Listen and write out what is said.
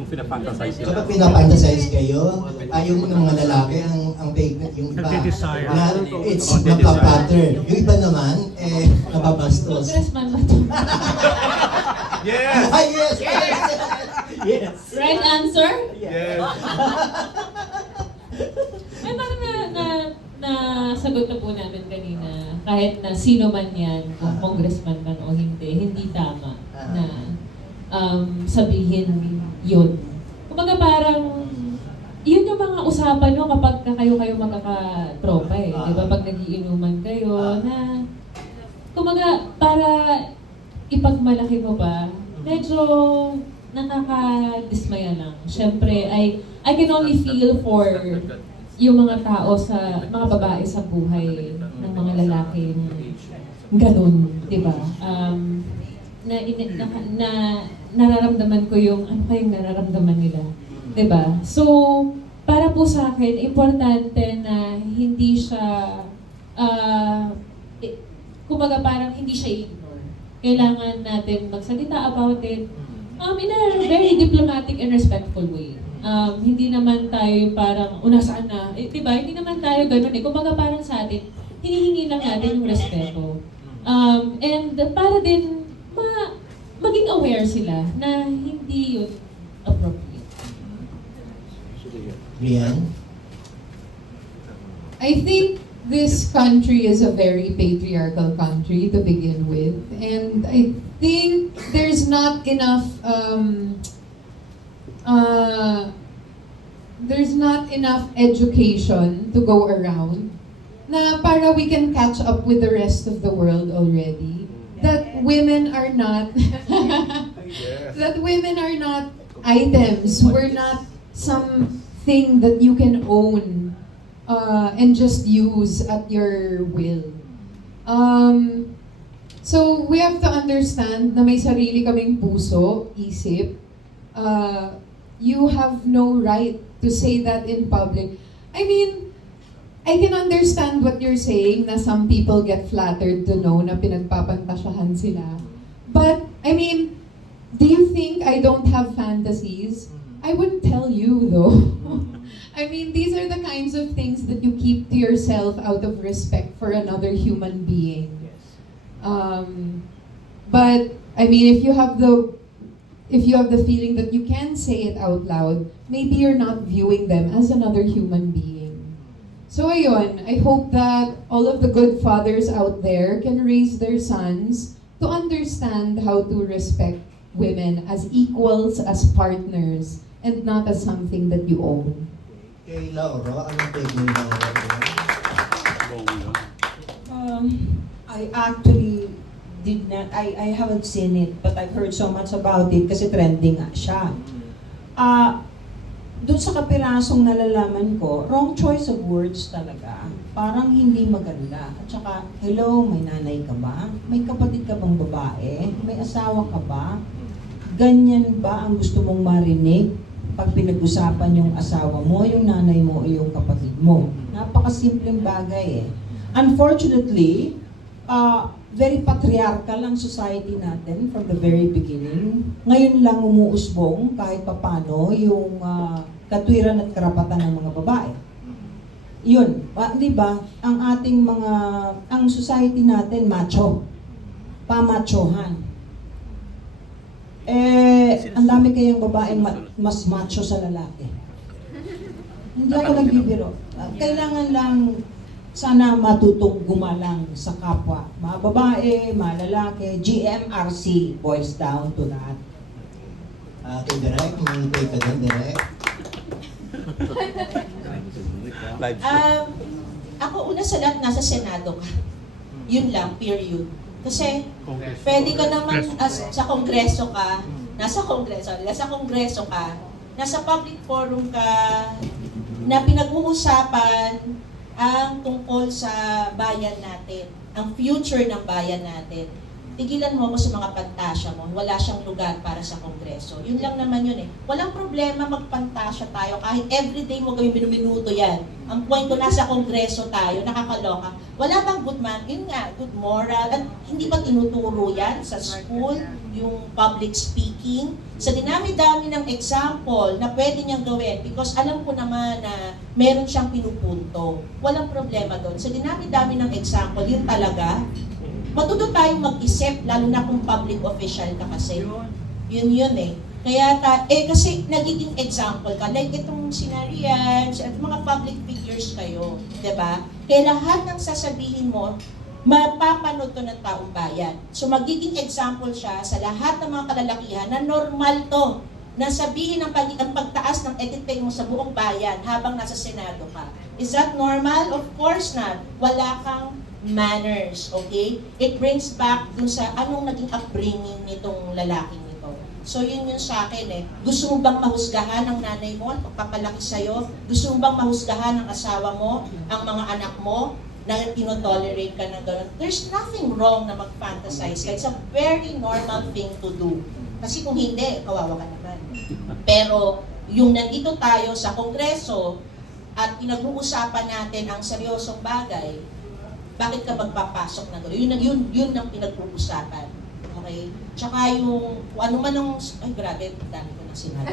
Kung pinapantasize sila. Kapag pinapantasize kayo, ayaw mo ng mga lalaki ang pavement, yung iba. Nagde-desire. Na it's Oh, nagde-desire. nagpa-pattern. Yung iba naman, nababastos. Congressman ba ito? Yes! Ah, yes! Yes! Right answer? Yes! Ay, parang nasagot na po namin kanina, kahit na sino man yan, kung congressman man o hindi tama na sabihin yun. Kumbaga parang, yun yung mga usapan nyo kapag kayo magkakatropa eh. Di ba? Pag nagiinuman kayo na, kumbaga para ipagmalaki mo ba, medyo nakakadismaya lang. Siyempre, I can only feel for yung mga tao mga babae sa buhay ng mga lalaking ganun, di ba? Nararamdaman ko yung ano kayong nararamdaman nila, di ba? So, para po sa akin, importante na hindi siya, kumbaga parang hindi siya ignore. Kailangan natin magsalita about it in a very diplomatic and respectful way. Hindi naman tayo yung parang unasaan na, diba? Hindi naman tayo ganun eh. Kumbaga parang sa atin, hinihingi lang natin yung respeto. And para din maging aware sila na hindi yun appropriate. Rian? I think this country is a very patriarchal country to begin with, and I think there's not enough education to go around na para we can catch up with the rest of the world already. That women are not that women are not items. We're not something that you can own and just use at your will. So we have to understand na may sarili kaming puso, isip. You have no right to say that in public. I mean, I can understand what you're saying na some people get flattered to know na pinagpapantasyahan sila. But, I mean, do you think I don't have fantasies? I wouldn't tell you though. I mean, these are the kinds of things that you keep to yourself out of respect for another human being. But, I mean, if you have the feeling that you can say it out loud, maybe you're not viewing them as another human being. So ayun, I hope that all of the good fathers out there can raise their sons to understand how to respect women as equals, as partners, and not as something that you own. Kay Laura, anong take mo yung I actually did not, I haven't seen it, but I've heard so much about it kasi trending nga siya. Doon sa kapirasong nalalaman ko, wrong choice of words talaga. Parang hindi maganda. At saka, hello, may nanay ka ba? May kapatid ka bang babae? May asawa ka ba? Ganyan ba ang gusto mong marinig pag pinag-usapan yung asawa mo, yung nanay mo, o yung kapatid mo? Napakasimpleng bagay eh. Unfortunately, very patriarchal ang society natin from the very beginning. Ngayon lang umuusbong kahit papano yung katwiran at karapatan ng mga babae. Yun, di ba? Ang society natin macho. Pamachohan. Ang dami kayang babaeng mas macho sa lalaki. Hindi ako nagbibiro. Kailangan lang sana matutong gumalang sa kapwa. Mga babae, mga lalaki, GMRC boils down to that. kay Direk, may take ka din, Direk? Ako una sa lahat, nasa Senado ka. Yun lang, period. Kasi pwede ka naman sa Kongreso ka, nasa Kongreso ka, nasa public forum ka, na pinag-uusapan ang tungkol sa bayan natin, ang future ng bayan natin. tigilan mo ako sa mga pantasya mo, wala siyang lugar para sa Kongreso. Yun lang naman yun eh. Walang problema magpantasya tayo, kahit everyday mo gawin minuto yan. Ang point ko, nasa Kongreso tayo, nakakaloka. Wala bang good man? Yun nga, good moral. At hindi ba tinuturo yan sa school, yung public speaking? Sa dinami-dami ng example na pwede niyang gawin, because alam ko naman na meron siyang pinupunto. Walang problema doon. Sa dinami-dami ng example, yun talaga, matuto tayong mag-isip, lalo na kung public official ka kasi. Yun eh. Kaya kasi nagiging example ka, like itong sinarian, at mga public figures kayo, di ba? Kaya lahat ng sasabihin mo, mapapanood to ng taong bayan. So magiging example siya sa lahat ng mga kalalakihan na normal to, na sabihin ang pagtaas ng edit pay mo sa buong bayan habang nasa Senado ka. Is that normal? Of course not. Wala kang manners, okay? It brings back dun sa anong naging upbringing nitong lalaking nito. So yun sa akin eh. Gusto mo bang mahusgahan ng nanay mo at pagpapalaki sa'yo? Gusto mo bang mahusgahan ng asawa mo, ang mga anak mo, na tinotolerate ka ng gano'n? There's nothing wrong na mag-fantasize ka. It's a very normal thing to do. Kasi kung hindi, kawawa ka naman. Pero yung nandito tayo sa Kongreso at pinag-uusapan natin ang seryosong bagay, bakit ka magpapasok na gano'n? Yun ang pinag-uusapan. Okay? Tsaka yung, ano man ang, ay grabe, dami ko na sinabi.